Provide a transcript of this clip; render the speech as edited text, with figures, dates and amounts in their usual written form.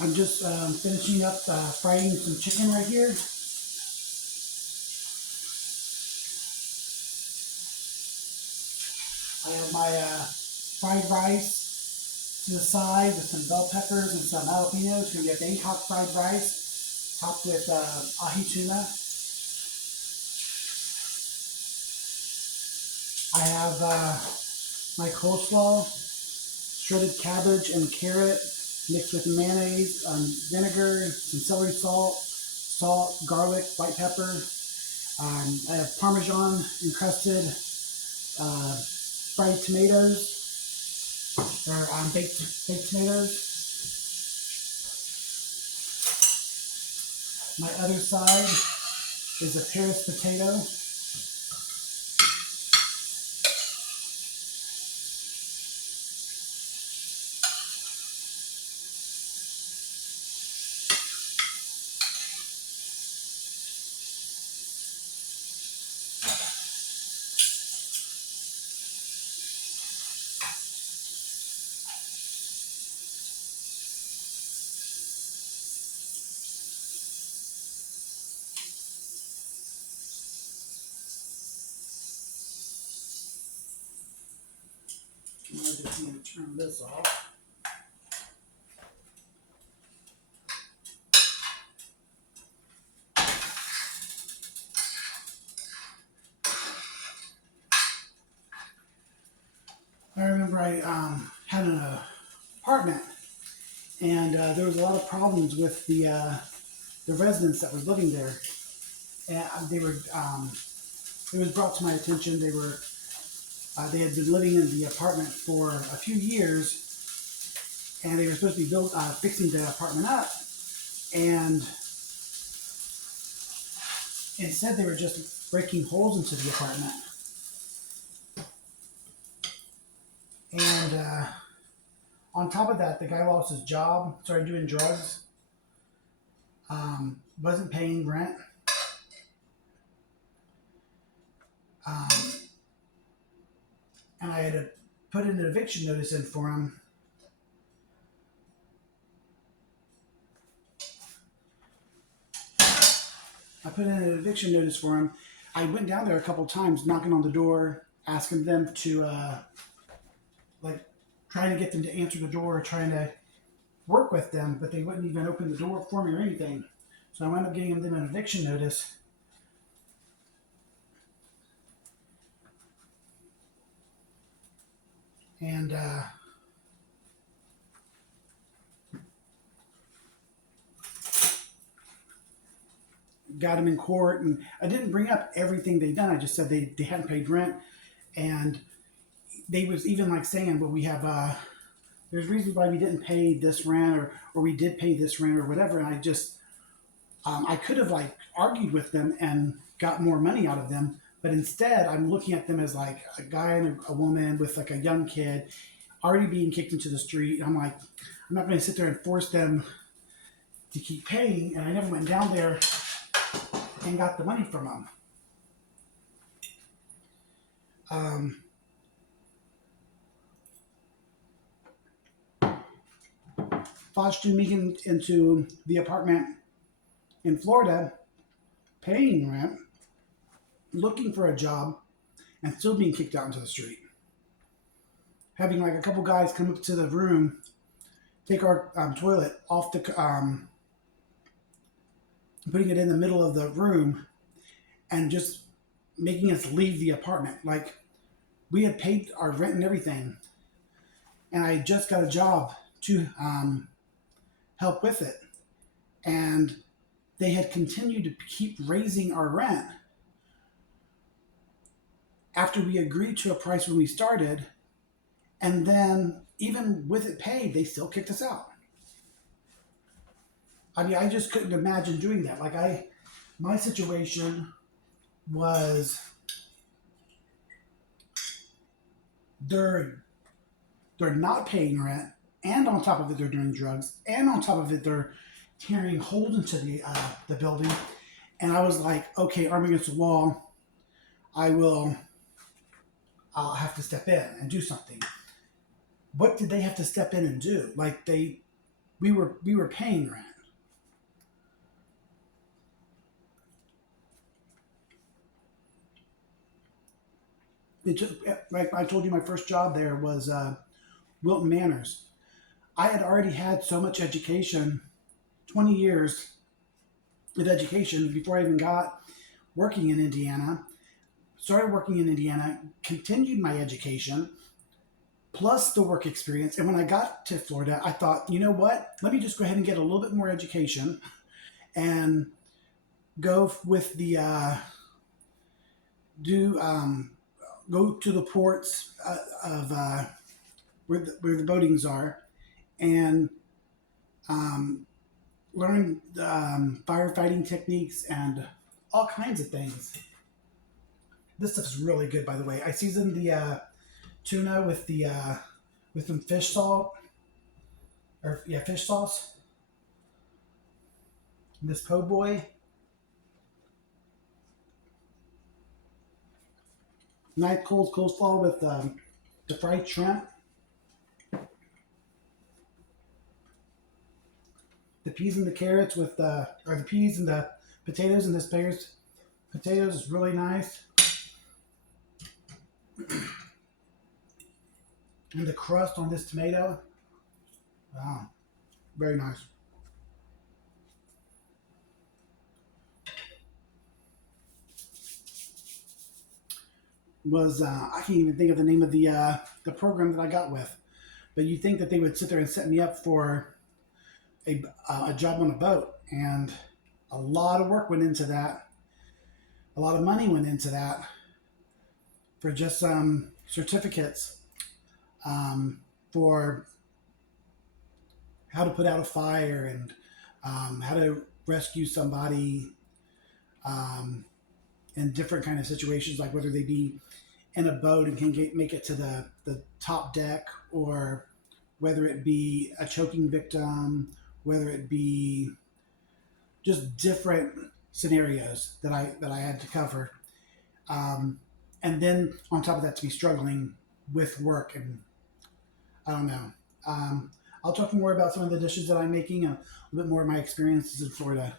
I'm just finishing up frying some chicken right here. I have my fried rice to the side with some bell peppers and some jalapenos. It's going to be a Bangkok fried rice topped with ahi tuna. I have my coleslaw, shredded cabbage and carrot mixed with mayonnaise, vinegar, some celery salt, garlic, white pepper. I have parmesan encrusted uh, fried tomatoes or baked tomatoes. My other side is a Paris potato. I just need to turn this off. I remember I had an apartment, and there was a lot of problems with the residents that were living there. And they were it was brought to my attention they had been living in the apartment for a few years, and they were supposed to be fixing the apartment up, and instead they were just breaking holes into the apartment. And on top of that, the guy lost his job, started doing drugs, wasn't paying rent. Um, and I had to put an eviction notice in for him. I put in an eviction notice for him. I went down there a couple times, knocking on the door, asking them to, like, trying to get them to answer the door, trying to work with them, but they wouldn't even open the door for me or anything. So I wound up getting them an eviction notice. And got them in court. And I didn't bring up everything they'd done. I just said they hadn't paid rent. And they was even like saying, well, we have, there's reasons why we didn't pay this rent or we did pay this rent or whatever. And I just, I could have like argued with them and got more money out of them. But instead, I'm looking at them as like a guy and a woman with like a young kid already being kicked into the street. I'm like, I'm not going to sit there and force them to keep paying. And I never went down there and got the money from them. Um, Fostered me into the apartment in Florida, paying rent, looking for a job, and still being kicked out into the street. Having like a couple guys come up to the room, take our toilet off putting it in the middle of the room, and just making us leave the apartment. Like we had paid our rent and everything, and I just got a job to help with it, and they had continued to keep raising our rent after we agreed to a price when we started, and then even with it paid, they still kicked us out. I mean, I just couldn't imagine doing that. My situation was they're they're not paying rent, and on top of it, they're doing drugs, and on top of it, they're tearing holes into the building. And I was like, okay, arm against the wall. I'll have to step in and do something. What did they have to step in and do? Like we were paying rent. It just, like I told you, my first job there was Wilton Manors. I had already had so much education, 20 years of education before I even got working in Indiana. Started working in Indiana, continued my education, plus the work experience. And when I got to Florida, I thought, you know what? Let me just go ahead and get a little bit more education and go with the do go to the ports of where the boatings are and um, learn firefighting techniques and all kinds of things. This stuff's really good, by the way. I seasoned the tuna with some fish salt or yeah, fish sauce. This po' boy, nice cold coleslaw with the fried shrimp, the peas and the carrots with or the peas and the potatoes and the potatoes is really nice, and the crust on this tomato, wow, very nice. Was I can't even think of the name of the program that I got with, but you think that they would sit there and set me up for a job on a boat, and a lot of work went into that, a lot of money went into that for just some certificates for how to put out a fire and how to rescue somebody in different kind of situations, like whether they be in a boat and can make it to the top deck, or whether it be a choking victim, whether it be just different scenarios that I had to cover. Um, and then on top of that, to be struggling with work, and I don't know. Um, I'll talk more about some of the dishes that I'm making, a little bit more of my experiences in Florida